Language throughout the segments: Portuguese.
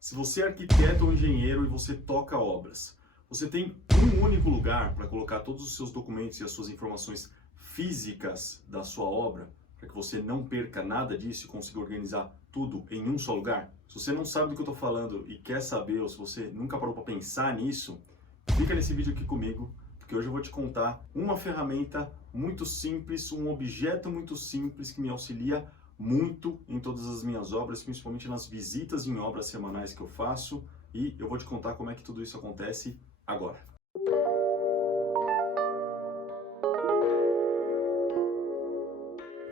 Se você é arquiteto ou engenheiro e você toca obras, você tem um único lugar para colocar todos os seus documentos e as suas informações físicas da sua obra, para que você não perca nada disso e consiga organizar tudo em um só lugar? Se você não sabe do que eu estou falando e quer saber, ou se você nunca parou para pensar nisso, fica nesse vídeo aqui comigo, porque hoje eu vou te contar uma ferramenta muito simples, um objeto muito simples que me auxilia muito em todas as minhas obras, principalmente nas visitas em obras semanais que eu faço, e eu vou te contar como é que tudo isso acontece agora.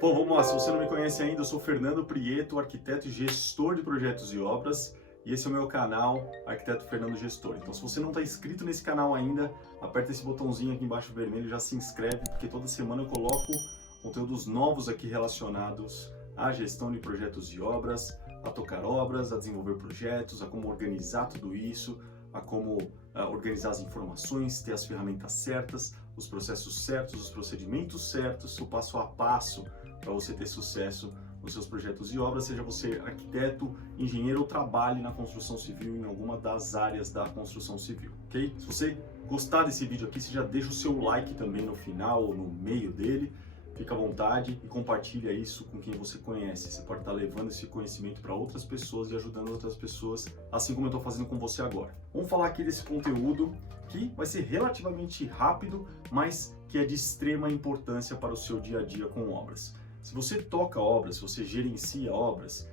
Bom, vamos lá. Se você não me conhece ainda, eu sou Fernando Prieto, arquiteto e gestor de projetos e obras, e esse é o meu canal, Arquiteto Fernando Gestor. Então, se você não está inscrito nesse canal ainda, aperta esse botãozinho aqui embaixo vermelho e já se inscreve, porque toda semana eu coloco conteúdos novos aqui relacionados à gestão de projetos e obras, a tocar obras, a desenvolver projetos, a como organizar tudo isso, a como organizar as informações, ter as ferramentas certas, os processos certos, os procedimentos certos, o passo a passo para você ter sucesso nos seus projetos e obras, seja você arquiteto, engenheiro ou trabalhe na construção civil em alguma das áreas da construção civil, ok? Se você gostar desse vídeo aqui, você já deixa o seu like também no final ou no meio dele, fica à vontade e compartilha isso com quem você conhece. Você pode estar levando esse conhecimento para outras pessoas e ajudando outras pessoas, assim como eu estou fazendo com você agora. Vamos falar aqui desse conteúdo que vai ser relativamente rápido, mas que é de extrema importância para o seu dia a dia com obras. Se você toca obras, se você gerencia obras,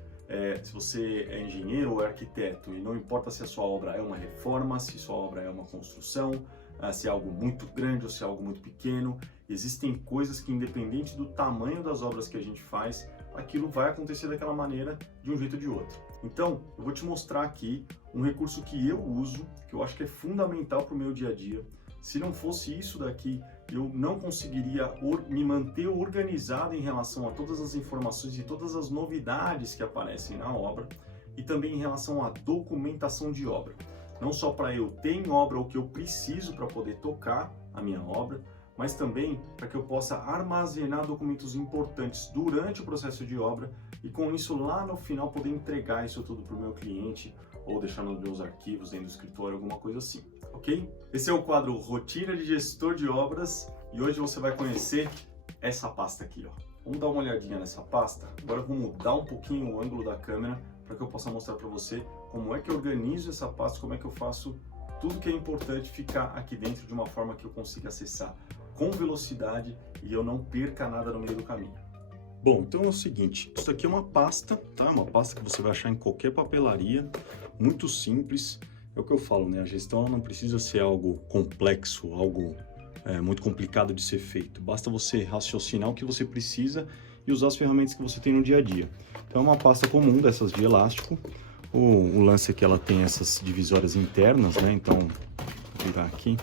se você é engenheiro ou é arquiteto, e não importa se a sua obra é uma reforma, se sua obra é uma construção, se é algo muito grande ou se é algo muito pequeno, existem coisas que, independente do tamanho das obras que a gente faz, aquilo vai acontecer daquela maneira, de um jeito ou de outro. Então, eu vou te mostrar aqui um recurso que eu uso, que eu acho que é fundamental para o meu dia a dia. Se não fosse isso daqui, eu não conseguiria me manter organizado em relação a todas as informações e todas as novidades que aparecem na obra, e também em relação à documentação de obra. Não só para eu ter em obra o que eu preciso para poder tocar a minha obra, mas também para que eu possa armazenar documentos importantes durante o processo de obra e com isso lá no final poder entregar isso tudo para o meu cliente ou deixar nos meus arquivos dentro do escritório, alguma coisa assim, ok? Esse é o quadro Rotina de Gestor de Obras e hoje você vai conhecer essa pasta aqui, ó. Vamos dar uma olhadinha nessa pasta. Agora eu vou mudar um pouquinho o ângulo da câmera para que eu possa mostrar para você como é que eu organizo essa pasta, como é que eu faço tudo que é importante ficar aqui dentro de uma forma que eu consiga acessar com velocidade e eu não perca nada no meio do caminho. Bom, então é o seguinte, isso aqui é uma pasta, tá? Uma pasta que você vai achar em qualquer papelaria, muito simples. É o que eu falo, né? A gestão ela não precisa ser algo complexo, algo muito complicado de ser feito. Basta você raciocinar o que você precisa e usar as ferramentas que você tem no dia a dia. Então é uma pasta comum dessas de elástico. O lance é que ela tem essas divisórias internas, né? Então, vou virar aqui.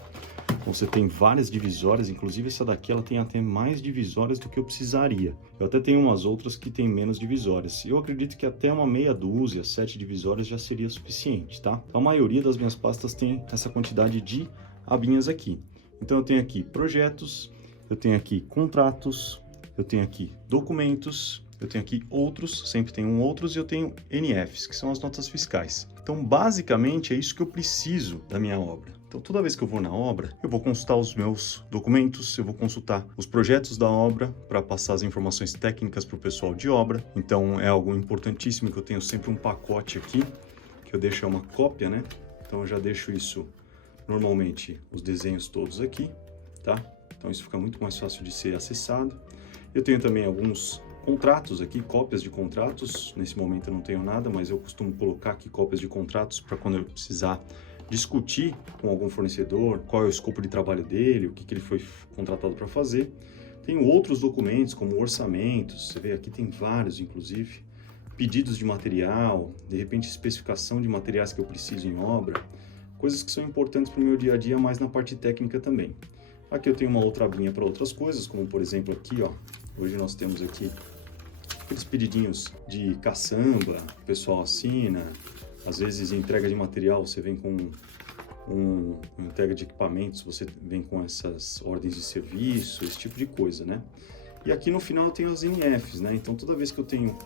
Você tem várias divisórias, inclusive essa daqui ela tem até mais divisórias do que eu precisaria. Eu até tenho umas outras que tem menos divisórias. Eu acredito que até uma meia dúzia, 7 divisórias já seria suficiente, tá? A maioria das minhas pastas tem essa quantidade de abinhas aqui. Então eu tenho aqui projetos, eu tenho aqui contratos, eu tenho aqui documentos, eu tenho aqui outros, sempre tem um outros, e eu tenho NFs, que são as notas fiscais. Então basicamente é isso que eu preciso da minha obra. Então, toda vez que eu vou na obra, eu vou consultar os meus documentos, eu vou consultar os projetos da obra para passar as informações técnicas para o pessoal de obra. Então, é algo importantíssimo que eu tenho sempre um pacote aqui, que eu deixo uma cópia, né? Então, eu já deixo isso, normalmente, os desenhos todos aqui, tá? Então, isso fica muito mais fácil de ser acessado. Eu tenho também alguns contratos aqui, cópias de contratos. Nesse momento eu não tenho nada, mas eu costumo colocar aqui cópias de contratos para quando eu precisar discutir com algum fornecedor qual é o escopo de trabalho dele, o que ele foi contratado para fazer. Tenho outros documentos, como orçamentos, você vê aqui tem vários, inclusive, pedidos de material, de repente especificação de materiais que eu preciso em obra, coisas que são importantes para o meu dia a dia, mas na parte técnica também. Aqui eu tenho uma outra abinha para outras coisas, como por exemplo aqui, ó, hoje nós temos aqui aqueles pedidinhos de caçamba, o pessoal assina. Às vezes, em entrega de material, você vem com uma entrega de equipamentos, você vem com essas ordens de serviço, esse tipo de coisa, né? E aqui no final eu tenho as NFs, né? Então toda vez que eu tenho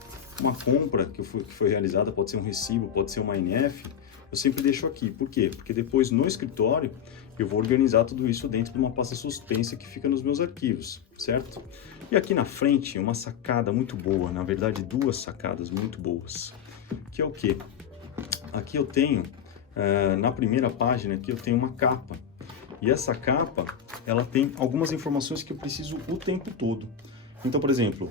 uma compra que foi realizada, pode ser um recibo, pode ser uma NF, eu sempre deixo aqui. Por quê? Porque depois no escritório eu vou organizar tudo isso dentro de uma pasta suspensa que fica nos meus arquivos, certo? E aqui na frente uma sacada muito boa, na verdade duas sacadas muito boas, que é o quê? Aqui eu tenho, na primeira página aqui eu tenho uma capa. E essa capa, ela tem algumas informações que eu preciso o tempo todo. Então, por exemplo,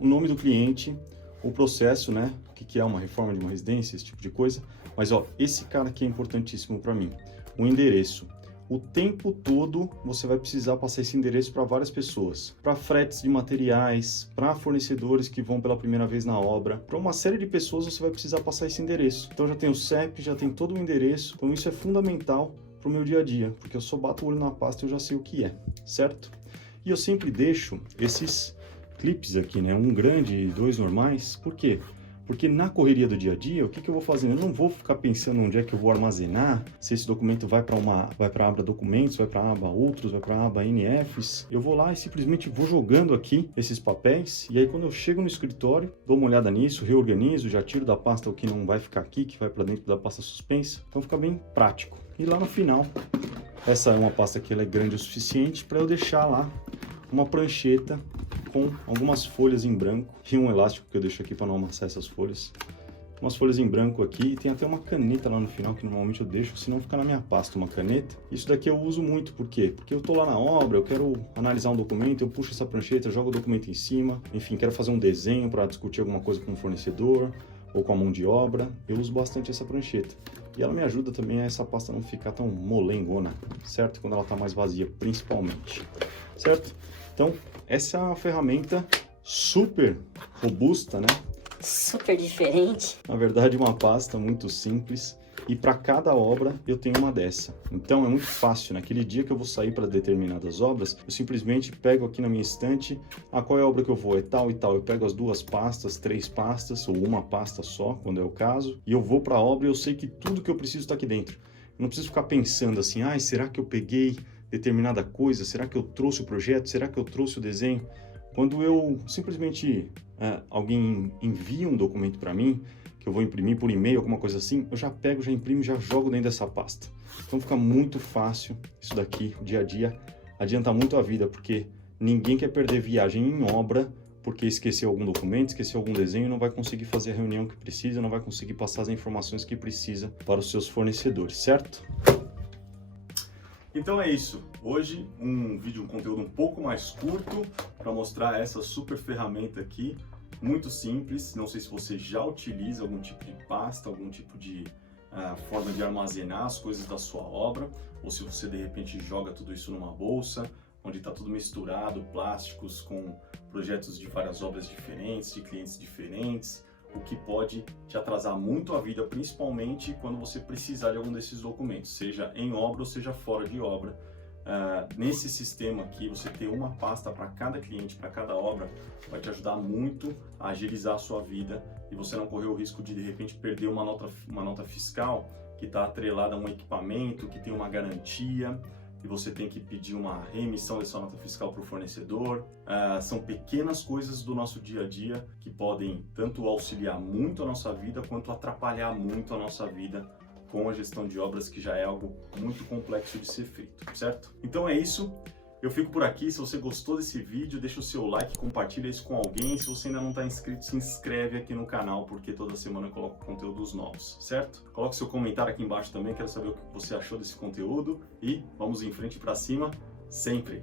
o nome do cliente, o processo, né? O que é uma reforma de uma residência, esse tipo de coisa. Mas, ó, esse cara aqui é importantíssimo para mim. O endereço. O tempo todo você vai precisar passar esse endereço para várias pessoas. Para fretes de materiais, para fornecedores que vão pela primeira vez na obra. Para uma série de pessoas você vai precisar passar esse endereço. Então já tem o CEP, já tem todo o endereço. Então isso é fundamental para o meu dia a dia, porque eu só bato o olho na pasta e eu já sei o que é, certo? E eu sempre deixo esses clipes aqui, né? Um grande e dois normais. Por quê? Porque na correria do dia a dia, o que eu vou fazendo? Eu não vou ficar pensando onde é que eu vou armazenar, se esse documento vai para a aba documentos, vai para a aba outros, vai para a aba NFs. Eu vou lá e simplesmente vou jogando aqui esses papéis, e aí quando eu chego no escritório, dou uma olhada nisso, reorganizo, já tiro da pasta o que não vai ficar aqui, que vai para dentro da pasta suspensa. Então fica bem prático. E lá no final, essa é uma pasta que ela é grande o suficiente para eu deixar lá uma prancheta com algumas folhas em branco e um elástico que eu deixo aqui para não amassar essas folhas. Umas folhas em branco aqui, e tem até uma caneta lá no final que normalmente eu deixo, senão fica na minha pasta uma caneta. Isso daqui eu uso muito, por quê? Porque eu tô lá na obra, eu quero analisar um documento, eu puxo essa prancheta, jogo o documento em cima, enfim, quero fazer um desenho para discutir alguma coisa com o fornecedor ou com a mão de obra, eu uso bastante essa prancheta. E ela me ajuda também a essa pasta não ficar tão molengona, certo? Quando ela está mais vazia, principalmente, certo? Então, essa é uma ferramenta super robusta, né? Super diferente. Na verdade, uma pasta muito simples. E para cada obra eu tenho uma dessa. Então é muito fácil. Naquele dia que eu vou sair para determinadas obras, eu simplesmente pego aqui na minha estante, qual é a obra que eu vou? É tal e tal. Eu pego as duas pastas, três pastas, ou uma pasta só, quando é o caso, e eu vou para a obra e eu sei que tudo que eu preciso está aqui dentro. Eu não preciso ficar pensando assim, será que eu peguei determinada coisa? Será que eu trouxe o projeto? Será que eu trouxe o desenho? Quando eu simplesmente, alguém envia um documento para mim, que eu vou imprimir por e-mail, alguma coisa assim, eu já pego, já imprimo, já jogo dentro dessa pasta. Então fica muito fácil isso daqui, o dia a dia, adianta muito a vida, porque ninguém quer perder viagem em obra, porque esqueceu algum documento, esqueceu algum desenho, não vai conseguir fazer a reunião que precisa, não vai conseguir passar as informações que precisa para os seus fornecedores, certo? Então é isso. Hoje um conteúdo um pouco mais curto para mostrar essa super ferramenta aqui, muito simples. Não sei se você já utiliza algum tipo de pasta, algum tipo de forma de armazenar as coisas da sua obra, ou se você de repente joga tudo isso numa bolsa, onde está tudo misturado, plásticos com projetos de várias obras diferentes, de clientes diferentes, o que pode te atrasar muito a vida, principalmente quando você precisar de algum desses documentos, seja em obra ou seja fora de obra. Nesse sistema aqui, você ter uma pasta para cada cliente, para cada obra, vai te ajudar muito a agilizar a sua vida e você não correr o risco de repente perder uma nota fiscal que está atrelada a um equipamento, que tem uma garantia, e você tem que pedir uma reemissão dessa nota fiscal para o fornecedor. São pequenas coisas do nosso dia a dia que podem tanto auxiliar muito a nossa vida, quanto atrapalhar muito a nossa vida com a gestão de obras, que já é algo muito complexo de ser feito, certo? Então é isso, eu fico por aqui. Se você gostou desse vídeo, deixa o seu like, compartilha isso com alguém. Se você ainda não está inscrito, se inscreve aqui no canal, porque toda semana eu coloco conteúdos novos, certo? Coloque seu comentário aqui embaixo também, quero saber o que você achou desse conteúdo e vamos em frente para cima sempre!